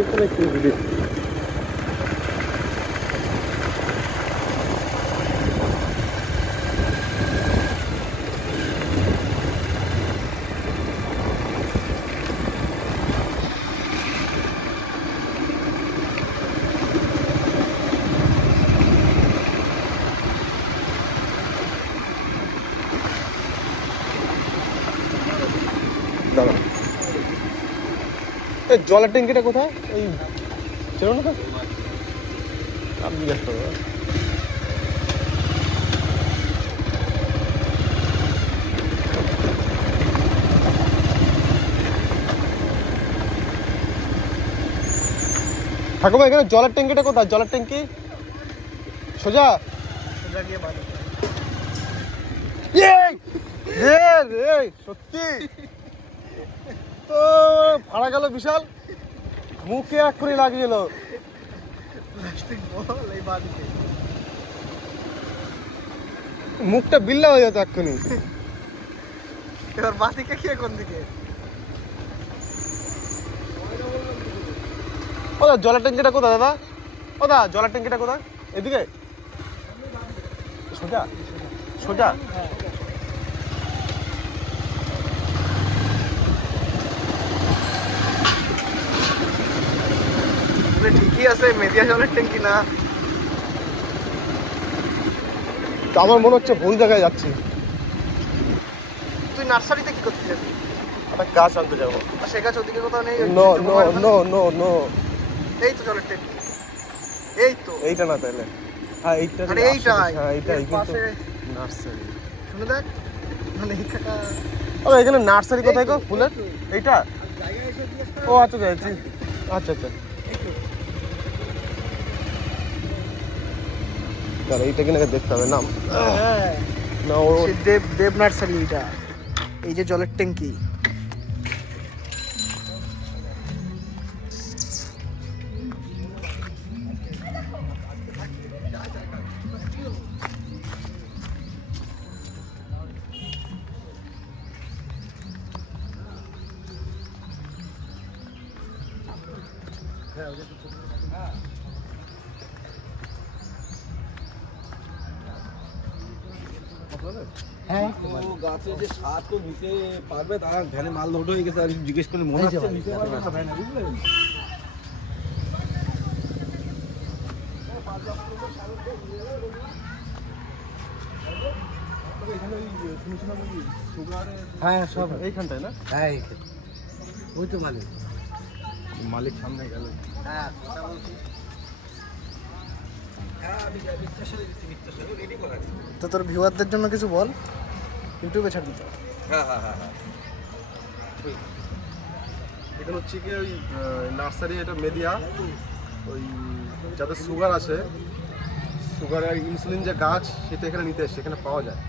এখানে একটু দিদি দাঁড়া, এই জলের ট্যাঙ্কিটা কোথায়? এই ছিল না তো, আমি জিজ্ঞাসা করবো। ঠাকুমা এখানে জলের ট্যাঙ্কিটা কোথায়? জলের ট্যাঙ্কি সোজা গিয়ে সত্যি তো ভাড়া গেল বিশাল, মুখে এক করে লাগিয়েছিল। মুখটা বিল্লা হয়ে যেত এক্ষুনি। এবার বাতিকে খেয়ে কোন দিকে? ও দা জলের ট্যাঙ্কিটা কোথায় দাদা? ও দা জলের ট্যাঙ্কিটা কোথায়? এদিকে সোজা সোজা। ঠিকই আছে, মেদিয়া জলের ট্যাঙ্কি না। তো আমার মনে হচ্ছে ভুল জায়গায় যাচ্ছি। তুই নার্সারিতে কি করতে যাবি? একটা গাছ আনতে যাবো। আর সে গাছ ওদিকে কোথাও নেই? No no no no no, এই তো জলের ট্যাঙ্কি, এই তো। এইটা না তাহলে, হ্যাঁ এইটা, আরে এইটাই, হ্যাঁ এইটাই কিন্তু পাশে নার্সারি। শুনে দেখ, মানে এইখানটা। ও এখানে নার্সারি কোথায় গো ফুলের? এইটা? ও আচ্ছা যাচ্ছি, আচ্ছা আচ্ছা। দাঁড়া এইটা কিনা দেখতে হবে নাম। হ্যাঁ, না ও দেব দেব নার্সারি এটা। এই যে জলের ট্যাঙ্কি। হ্যাঁ, গাছে যে স্বাদ তো নিতে পারবে, তারা ভ্যানে মাল লোড হয়ে গেছে, আর জিজ্ঞেস করে মনে হচ্ছে নিতে পারবে না ভ্যানে, বুঝলেন? হ্যাঁ সব এইখানটায় না? হ্যাঁ, ওই তো মালিক। মালিক সামনে গেল। হ্যাঁ, কথা বলছি। তো তোর ভিউয়ারদের জন্য কিছু বল, ইউটিউবে ছাড় দিতে। হ্যাঁ হ্যাঁ হ্যাঁ হ্যাঁ, এখানে হচ্ছে কি ওই নার্সারি, এটা মেদিয়া, ওই যাদের সুগার আছে, সুগার আর ইনসুলিন যে গাছ, সেটা এখানে নিতে এসছে, এখানে পাওয়া যায়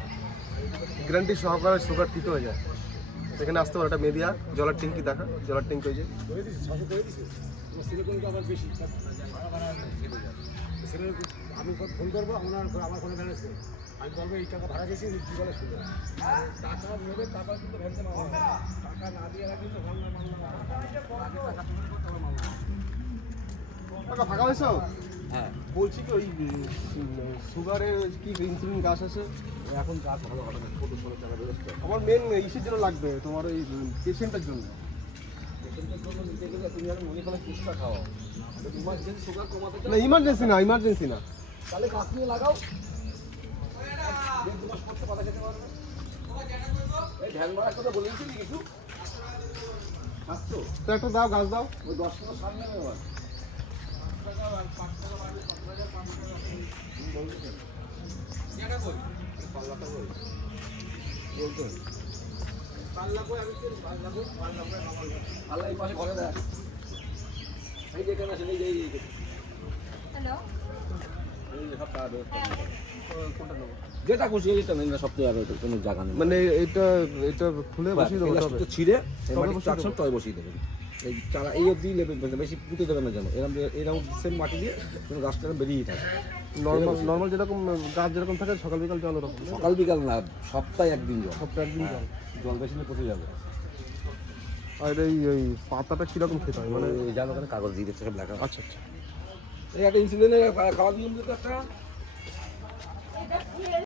গ্যারান্টি সহকারে, সুগার ঠিক হয়ে যায়। এখানে আসতে পারে। এটা মেদিয়া জলের ট্যাঙ্কি, দেখা জলের ট্যাঙ্কি ওই যে। আমি ফোন করবো, আমার কোনো ব্যালেন্স নেই, আমি বলবো এই টাকা ভাড়া দিয়েছি, কি বলে শুনবো। টাকা নেবে, টাকা কিন্তু ভ্যানতে মাল না, টাকা না দিয়ে রাখি তো ভালো টাকা ফাঁকা হয়েছ? হ্যাঁ, বলছি কি ওই সুগারের কি ইনসুলিন গাছ আছে? এখন কাজ ভালো হবে না, ছোটো ছোটো টাকা ব্যবস্থা। আমার মেন ইসের জন্য লাগবে, তোমার ওই পেশেন্টের জন্য। পেশেন্টের জন্য নিতে গেলে তুমি আর মনে করে ফুচকা খাও, ইমার্জেন্সি সুগার কমাতে চাও, না ইমার্জেন্সি না, ইমার্জেন্সি না। তাহলে কাজ নিয়ে লাগাও, 1-2 মাস করতে পারা যেতে পারবে। এই ধ্যান মারার কথা বলেছিলি কিছু খাচ্ছো তো একটা দাও, গাছ দাও। ওই 10 টাকা সামনে নেওয়ার আল্লাহ এই পাশে ঘরে দেয়, এই যেখানে আছে, এই যে হ্যালো, এই যে সব টাকা ব্যবস্থা কোনটা নেবো? যেটা খুশি যেটা নেই না, সপ্তাহে আর কোনো জায়গা নেই, মানে এটা এটা খুলে বসিয়ে দেবো তবে? তো ছিঁড়ে তবে মাটি বসিয়ে চারশো দেবো? তবে বসিয়ে দেবেন। এই চারা এই অবধি নেবেন, বেশি পুঁতে দেবেন না যেন, এরকম সেম মাটি দিয়ে কোনো গাছটা বেরিয়েই থাকে। নর্মাল নর্মাল যেরকম গাছ যেরকম থাকে, সকাল বিকাল জল ওরকম? সকাল বিকাল না, সপ্তাহে একদিন জল, সপ্তাহে একদিন জল। জল বেশি নিয়ে পচে যাবে। আর এই পাতাটা কীরকম খেতে হয় মানে? ওই যা ওখানে কাগজ দিয়ে দিচ্ছে সব লেখা। আচ্ছা আচ্ছা। এই একটা ইনসুলিনের খাওয়ার নিয়ম দিতে একটা